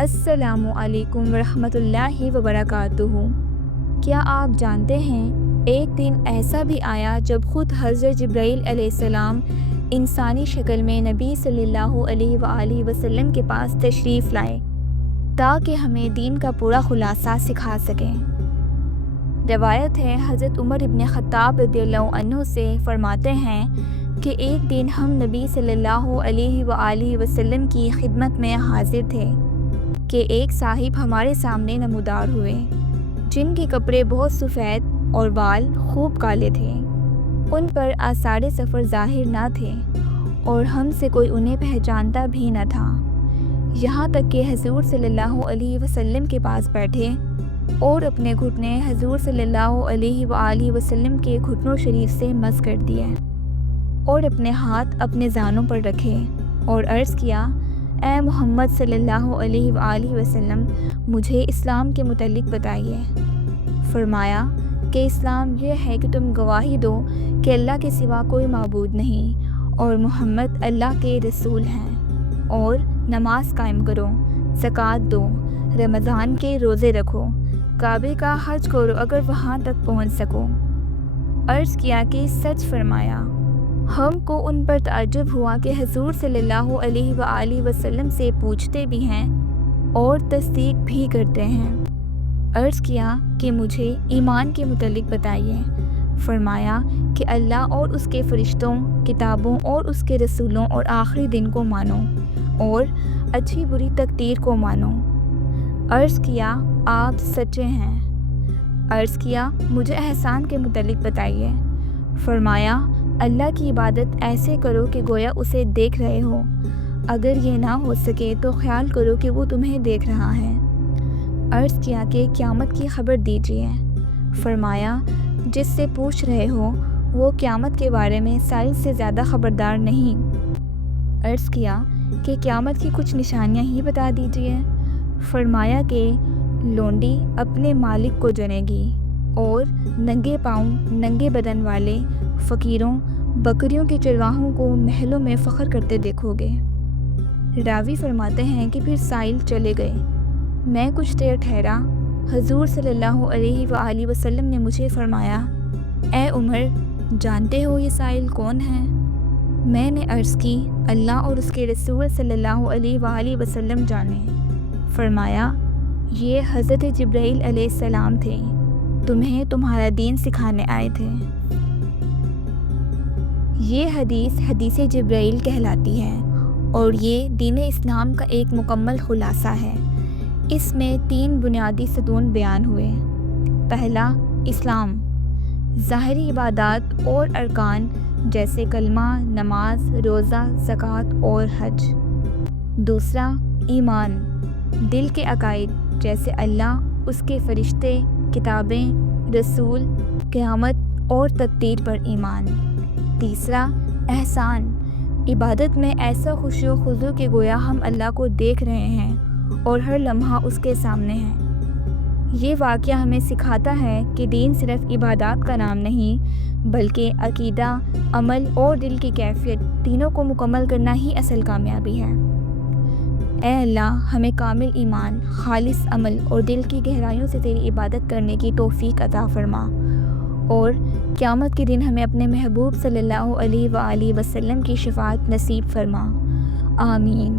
السلام علیکم ورحمۃ اللہ وبرکاتہ۔ کیا آپ جانتے ہیں ایک دن ایسا بھی آیا جب خود حضرت جبرائیل علیہ السلام انسانی شکل میں نبی صلی اللہ علیہ وآلہ وسلم کے پاس تشریف لائے تاکہ ہمیں دین کا پورا خلاصہ سکھا سکیں۔ روایت ہے حضرت عمر ابن خطاب رضی اللہ عنہ سے، فرماتے ہیں کہ ایک دن ہم نبی صلی اللہ علیہ وآلہ وسلم کی خدمت میں حاضر تھے کہ ایک صاحب ہمارے سامنے نمودار ہوئے جن کے کپڑے بہت سفید اور بال خوب کالے تھے۔ ان پر آثار سفر ظاہر نہ تھے اور ہم سے کوئی انہیں پہچانتا بھی نہ تھا، یہاں تک کہ حضور صلی اللہ علیہ وسلم کے پاس بیٹھے اور اپنے گھٹنے حضور صلی اللہ علیہ وآلہ وسلم کے گھٹنوں شریف سے مس کر دیے اور اپنے ہاتھ اپنے زانوں پر رکھے اور عرض کیا، اے محمد صلی اللہ علیہ وآلہ وسلم، مجھے اسلام کے متعلق بتائیے۔ فرمایا کہ اسلام یہ ہے کہ تم گواہی دو کہ اللہ کے سوا کوئی معبود نہیں اور محمد اللہ کے رسول ہیں، اور نماز قائم کرو، زکوٰۃ دو، رمضان کے روزے رکھو، کعبے کا حج کرو اگر وہاں تک پہنچ سکو۔ عرض کیا کہ سچ فرمایا۔ ہم کو ان پر تعجب ہوا کہ حضور صلی اللہ علیہ وآلہ وسلم سے پوچھتے بھی ہیں اور تصدیق بھی کرتے ہیں۔ عرض کیا کہ مجھے ایمان کے متعلق بتائیے۔ فرمایا کہ اللہ اور اس کے فرشتوں، کتابوں اور اس کے رسولوں اور آخری دن کو مانو اور اچھی بری تقدیر کو مانو۔ عرض کیا آپ سچے ہیں۔ عرض کیا مجھے احسان کے متعلق بتائیے۔ فرمایا اللہ کی عبادت ایسے کرو کہ گویا اسے دیکھ رہے ہو، اگر یہ نہ ہو سکے تو خیال کرو کہ وہ تمہیں دیکھ رہا ہے۔ عرض کیا کہ قیامت کی خبر دیجیے۔ فرمایا جس سے پوچھ رہے ہو وہ قیامت کے بارے میں سائل سے زیادہ خبردار نہیں۔ عرض کیا کہ قیامت کی کچھ نشانیاں ہی بتا دیجیے۔ فرمایا کہ لونڈی اپنے مالک کو جنے گی اور ننگے پاؤں ننگے بدن والے فقیروں بکریوں کے چرواہوں کو محلوں میں فخر کرتے دیکھو گے۔ راوی فرماتے ہیں کہ پھر سائل چلے گئے، میں کچھ دیر ٹھہرا۔ حضور صلی اللہ علیہ وآلہ وسلم نے مجھے فرمایا، اے عمر، جانتے ہو یہ سائل کون ہے؟ میں نے عرض کی، اللہ اور اس کے رسول صلی اللہ علیہ وآلہ وسلم جانے۔ فرمایا یہ حضرت جبرائیل علیہ السلام تھے، تمہیں تمہارا دین سکھانے آئے تھے۔ یہ حدیث جبرائیل کہلاتی ہے اور یہ دین اسلام کا ایک مکمل خلاصہ ہے۔ اس میں 3 بنیادی ستون بیان ہوئے۔ پہلا، اسلام، ظاہری عبادات اور ارکان جیسے کلمہ، نماز، روزہ، زکوٰۃ اور حج۔ دوسرا، ایمان، دل کے عقائد جیسے اللہ، اس کے فرشتے، کتابیں، رسول، قیامت اور تقدیر پر ایمان۔ تیسرا، احسان، عبادت میں ایسا خشوع و خضوع کہ گویا ہم اللہ کو دیکھ رہے ہیں اور ہر لمحہ اس کے سامنے ہیں۔ یہ واقعہ ہمیں سکھاتا ہے کہ دین صرف عبادات کا نام نہیں بلکہ عقیدہ، عمل اور دل کی کیفیت تینوں کو مکمل کرنا ہی اصل کامیابی ہے۔ اے اللہ، ہمیں کامل ایمان، خالص عمل اور دل کی گہرائیوں سے تیری عبادت کرنے کی توفیق عطا فرما، اور قیامت کے دن ہمیں اپنے محبوب صلی اللہ علیہ وآلہ وسلم کی شفاعت نصیب فرما۔ آمین۔